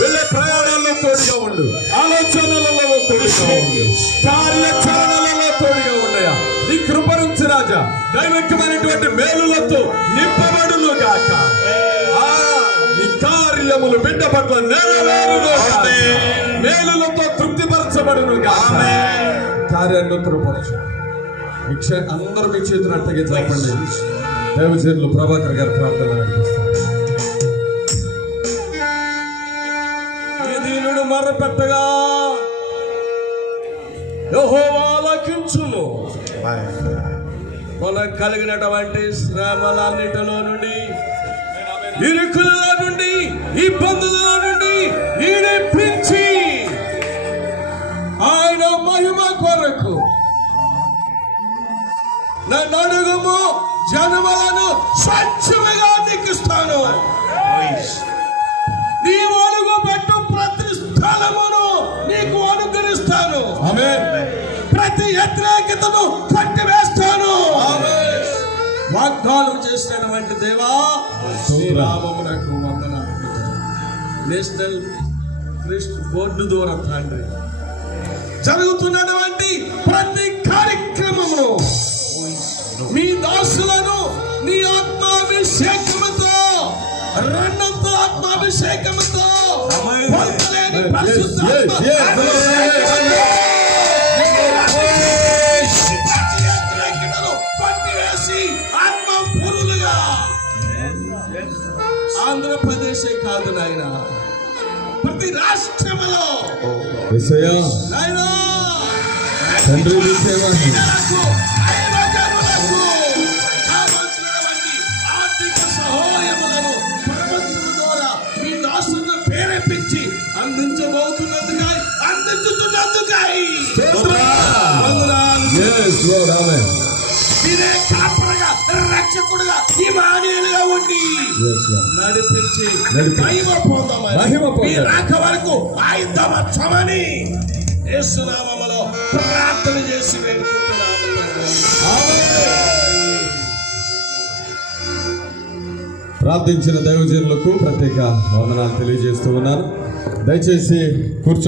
వెళ్ళే ప్రయాణాల్లో తోడుగా ఉండు, ఆలోచనలలో తోడుగా ఉండు, కార్యాచరణలలో తోడుగా ఉండయా. నీ కృప నుంచి రాజా దైవికమైనటువంటి మేలులతో నింపబడును గాక. నీ కార్యములు బిడ్డ పట్ల నెరవేరును గాక, మేలులతో తృప్తిపరచబడును గాక. కార్యాన్ని తృపరచు. అందరూ మీ చేతులు అట్టగే చెప్పండి. దైవజనులు ప్రభాకర్ గారి ప్రార్థన నడిపిస్తారు. దీనుడు మొర్రపెట్టగా యెహోవా ఆలకించును. మనకు కలిగినటువంటి శ్రమలన్నిటిలో నుండి, ఇరుకులలో నుండి, ఇబ్బందులలో నుండి విడిపించి ఆయన మహిమ కొరకు నన్ను అడుగుము, జనములను స్వచ్ఛముగా నీకు ఇస్తాను. నీవు అడుగు పెట్టు ప్రతి స్థలమును నీకు అనుగ్రహిస్తాను. ప్రతి వ్యతిరేకతను కట్టివేస్తాను. వాగ్దానం చేసినటువంటి దేవా శ్రీరామమునకు వందనాలు. నేషనల్ క్రిస్ట్ బోర్డు ద్వారా తండ్రి జరుగుతున్నటువంటి ప్రతి కార్యక్రమమును మీ దాసులను నీ ఆత్మాభిషేకముతో, రెండంతో ఆత్మాభిషేకముతో ఆత్మపురులుగా ఆంధ్రప్రదేశ్ కాదు నాయన, ప్రతి రాష్ట్రములో తండ్రి ఆర్థిక సహాయములను ప్రపంచం ద్వారా మీ దాసులను ప్రేరేపించి అందించబోతున్నందుకై, అందించుతున్నందుకై మీరే కాపరగా, రక్షకుడుగా, ఇమానుయేలుగా ఉండి నడిపించి మహిమ పొందమని, రాక వరకు ఆయుధమని యేసునామములో ప్రార్థన చేసి వేడుకుంటున్నాము. ప్రార్థించిన దైవజనులకు ప్రత్యేక వందనాలు తెలియజేస్తూ ఉన్నాను. దయచేసి కూర్చో.